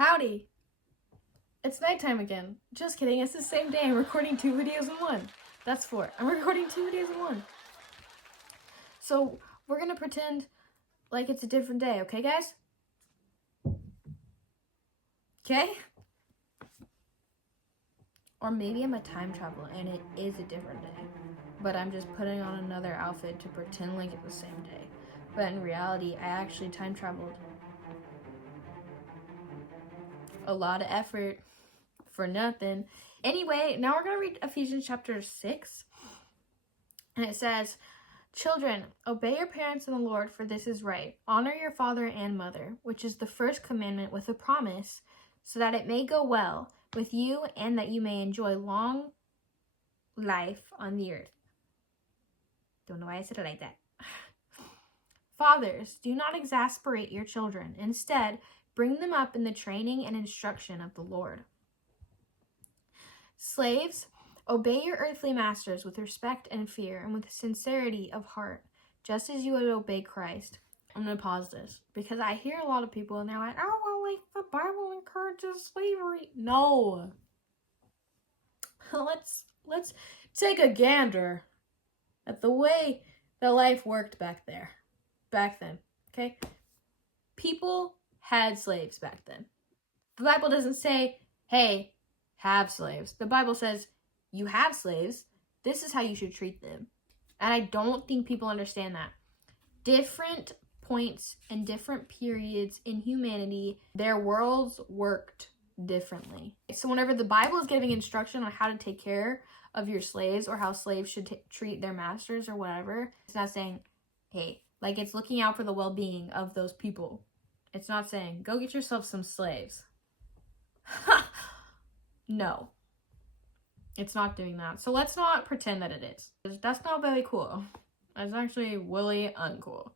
Howdy! It's nighttime again. Just kidding, it's the same day. I'm recording 2 videos in one. That's 4. I'm recording 2 videos in one. So, we're gonna pretend like it's a different day, okay, guys? Okay? Or maybe I'm a time traveler and it is a different day. But I'm just putting on another outfit to pretend like it's the same day. But in reality, I actually time traveled. A lot of effort for nothing. Anyway, now we're going to read Ephesians Chapter 6. And it says, "Children, obey your parents in the Lord, for this is right. Honor your father and mother, which is the first commandment with a promise, so that it may go well with you and that you may enjoy long life on the earth." Don't know why I said it like that. "Fathers, do not exasperate your children. Instead, bring them up in the training and instruction of the Lord. Slaves, obey your earthly masters with respect and fear and with sincerity of heart, just as you would obey Christ." I'm going to pause this because I hear a lot of people and they're like, "Oh, well, like the Bible encourages slavery." No. Let's take a gander at the way that life worked back then, okay? People had slaves back then. The Bible doesn't say, hey, have slaves. The Bible says, you have slaves. This is how you should treat them. And I don't think people understand that. Different points and different periods in humanity, their worlds worked differently. So whenever the Bible is giving instruction on how to take care of your slaves or how slaves should treat their masters or whatever, it's not saying, hey, like it's looking out for the well-being of those people. It's not saying, go get yourself some slaves. No. It's not doing that. So let's not pretend that it is. That's not very cool. That's actually really uncool.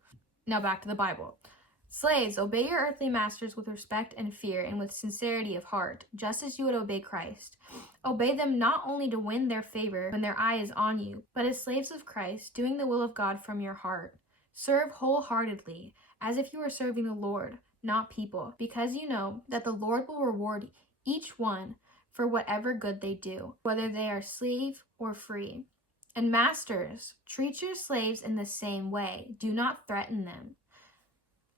Now back to the Bible. "Slaves, obey your earthly masters with respect and fear and with sincerity of heart, just as you would obey Christ. Obey them not only to win their favor when their eye is on you, but as slaves of Christ, doing the will of God from your heart. Serve wholeheartedly, as if you were serving the Lord, not people, because you know that the Lord will reward each one for whatever good they do, whether they are slave or free. And masters, treat your slaves in the same way. Do not threaten them,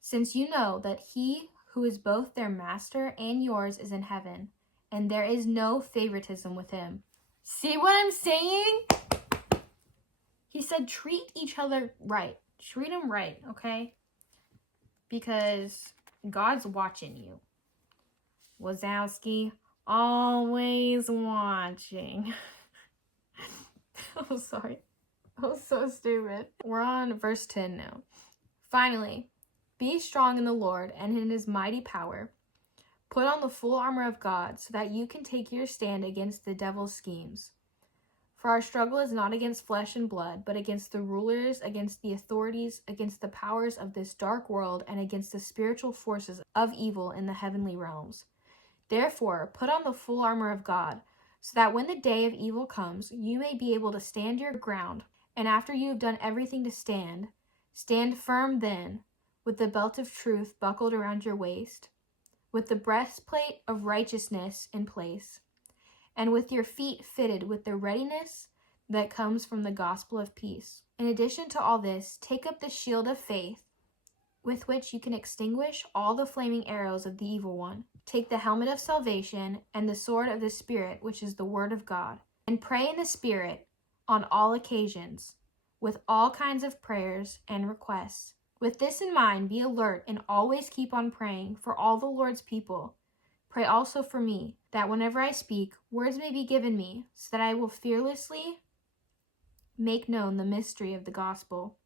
since you know that he who is both their master and yours is in heaven, and there is no favoritism with him." See what I'm saying? He said treat each other right. Treat them right, okay? Because God's watching you. Wazowski, always watching. Oh, sorry. I was so stupid. We're on verse 10 now. "Finally, be strong in the Lord and in his mighty power. Put on the full armor of God so that you can take your stand against the devil's schemes. For our struggle is not against flesh and blood, but against the rulers, against the authorities, against the powers of this dark world, and against the spiritual forces of evil in the heavenly realms. Therefore, put on the full armor of God, so that when the day of evil comes, you may be able to stand your ground. And after you have done everything to stand, stand firm then, with the belt of truth buckled around your waist, with the breastplate of righteousness in place, and with your feet fitted with the readiness that comes from the gospel of peace. In addition to all this, take up the shield of faith, with which you can extinguish all the flaming arrows of the evil one. Take the helmet of salvation and the sword of the Spirit, which is the word of God, and pray in the Spirit on all occasions, with all kinds of prayers and requests. With this in mind, be alert and always keep on praying for all the Lord's people. Pray also for me, that whenever I speak, words may be given me, so that I will fearlessly make known the mystery of the gospel,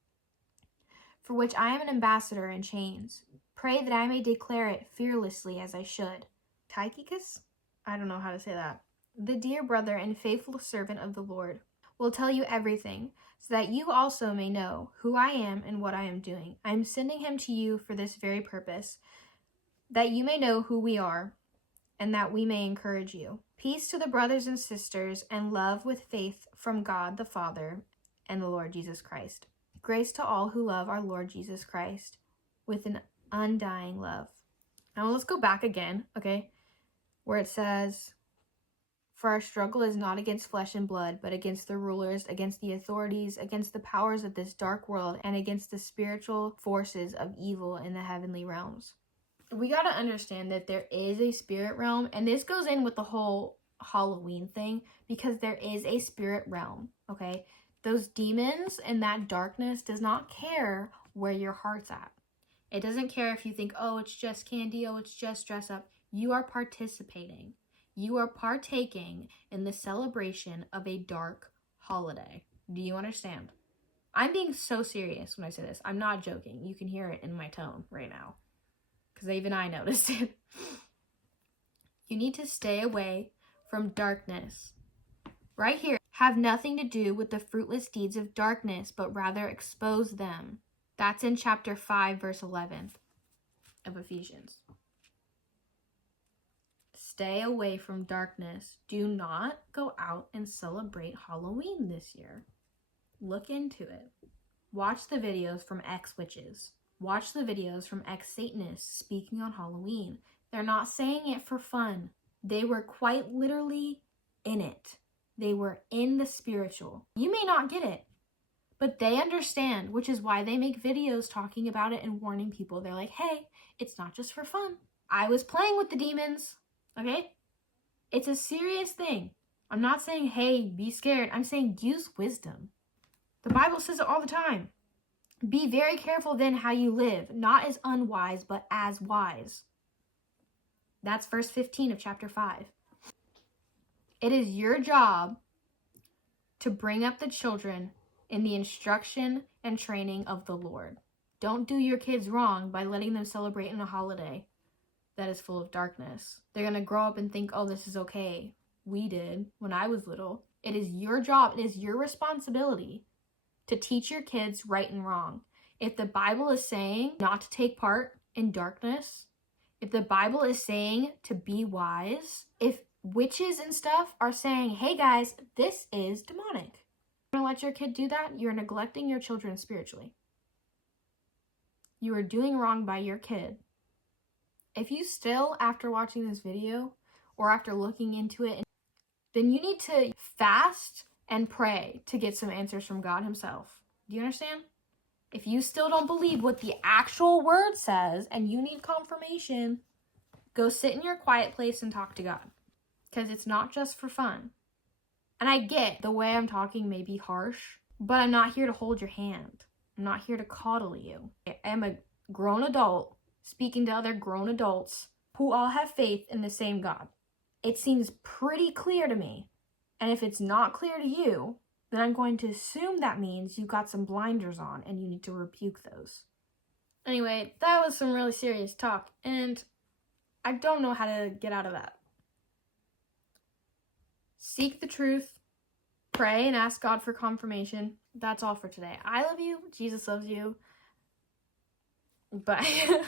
for which I am an ambassador in chains. Pray that I may declare it fearlessly as I should. Tychicus? I don't know how to say that. The dear brother and faithful servant of the Lord will tell you everything, so that you also may know who I am and what I am doing. I am sending him to you for this very purpose, that you may know who we are, and that we may encourage you. Peace to the brothers and sisters, and love with faith from God the Father and the Lord Jesus Christ. Grace to all who love our Lord Jesus Christ with an undying love. Now let's go back again, okay? Where it says, "For our struggle is not against flesh and blood, but against the rulers, against the authorities, against the powers of this dark world, and against the spiritual forces of evil in the heavenly realms." We got to understand that there is a spirit realm, and this goes in with the whole Halloween thing, because there is a spirit realm, okay? Those demons and that darkness does not care where your heart's at. It doesn't care if you think, oh, it's just candy, oh, it's just dress up. You are participating. You are partaking in the celebration of a dark holiday. Do you understand? I'm being so serious when I say this. I'm not joking. You can hear it in my tone right now, because even I noticed it. You need to stay away from darkness. Right here, have nothing to do with the fruitless deeds of darkness, but rather expose them. That's in chapter 5, verse 11 of Ephesians. Stay away from darkness. Do not go out and celebrate Halloween this year. Look into it. Watch the videos from ex-witches. Watch the videos from ex-Satanists speaking on Halloween. They're not saying it for fun. They were quite literally in it. They were in the spiritual. You may not get it, but they understand, which is why they make videos talking about it and warning people. They're like, hey, it's not just for fun. I was playing with the demons, okay? It's a serious thing. I'm not saying, hey, be scared. I'm saying use wisdom. The Bible says it all the time. Be very careful then how you live, not as unwise, but as wise. That's verse 15 of chapter 5. It is your job to bring up the children in the instruction and training of the Lord. Don't do your kids wrong by letting them celebrate in a holiday that is full of darkness. They're going to grow up and think, oh, this is okay. We did when I was little. It is your job. It is your responsibility to teach your kids right and wrong. If the Bible is saying not to take part in darkness, if the Bible is saying to be wise, if witches and stuff are saying, hey guys, this is demonic, you're gonna let your kid do that, you're neglecting your children spiritually. You are doing wrong by your kid. If you still, after watching this video or after looking into it, then you need to fast and pray to get some answers from God himself. Do you understand? If you still don't believe what the actual word says and you need confirmation, go sit in your quiet place and talk to God. Because it's not just for fun. And I get the way I'm talking may be harsh, but I'm not here to hold your hand. I'm not here to coddle you. I am a grown adult speaking to other grown adults who all have faith in the same God. It seems pretty clear to me. And if it's not clear to you, then I'm going to assume that means you've got some blinders on and you need to rebuke those. Anyway, that was some really serious talk, and I don't know how to get out of that. Seek the truth, pray, and ask God for confirmation. That's all for today. I love you. Jesus loves you. Bye.